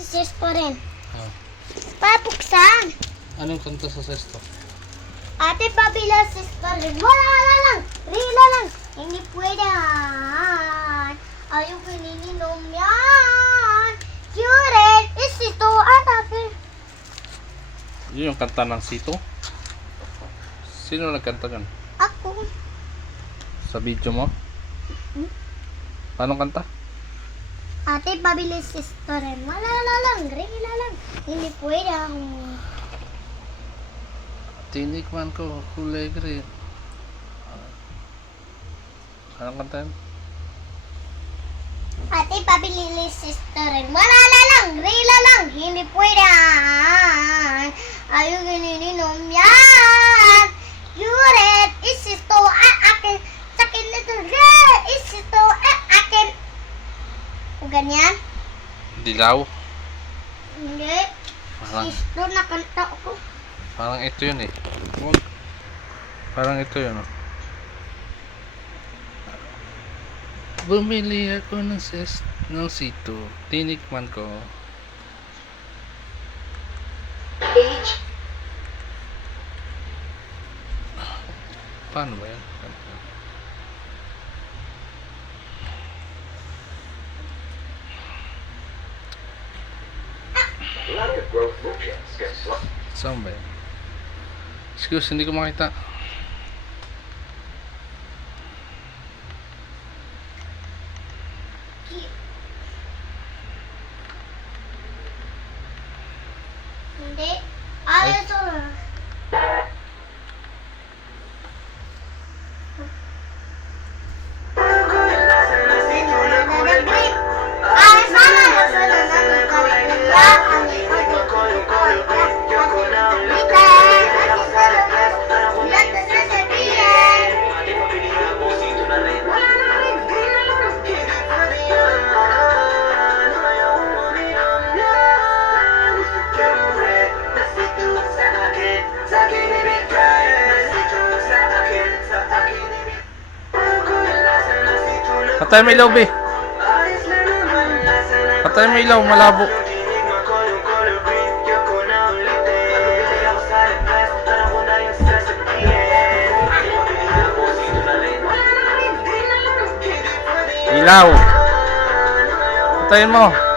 sis pa rin. Ah. Papuksan. Anong kanta sa sesto? Ate, pabila sis pa rin. Wala lang. Rila lang. Hindi pwede. Ayaw ko nininom yan. Cured. Isito atake. Yun yung kanta ng Sito? Sino nagkanta yan? Ako. Sa video mo? Paano kanta? Ate, pabili sis pa rin. Wala lang. Rila lang. Hindi pwede. Tinikman ko, kulay green. Anong kanta yan? Ate, pabili sis pa rin. Wala lang. Rila lang. Hindi pwede. Ayaw ko nininom yan. Cured. Isito akin. Sakin nito. Isito akin. O ganyan? Dilaw? Hindi. Parang, Sisto na kanta ko. parang ito yun eh. Parang ito yun oh. Bumili ako ng Sito. Tinikman ko. Paano ba yan? Saan ba yan? Excuse, hindi ko makita. Hindi. Ayaw to. Patay mo ilaw, be. Patay mo ilaw, malabo. Ilaw. Patayin mo.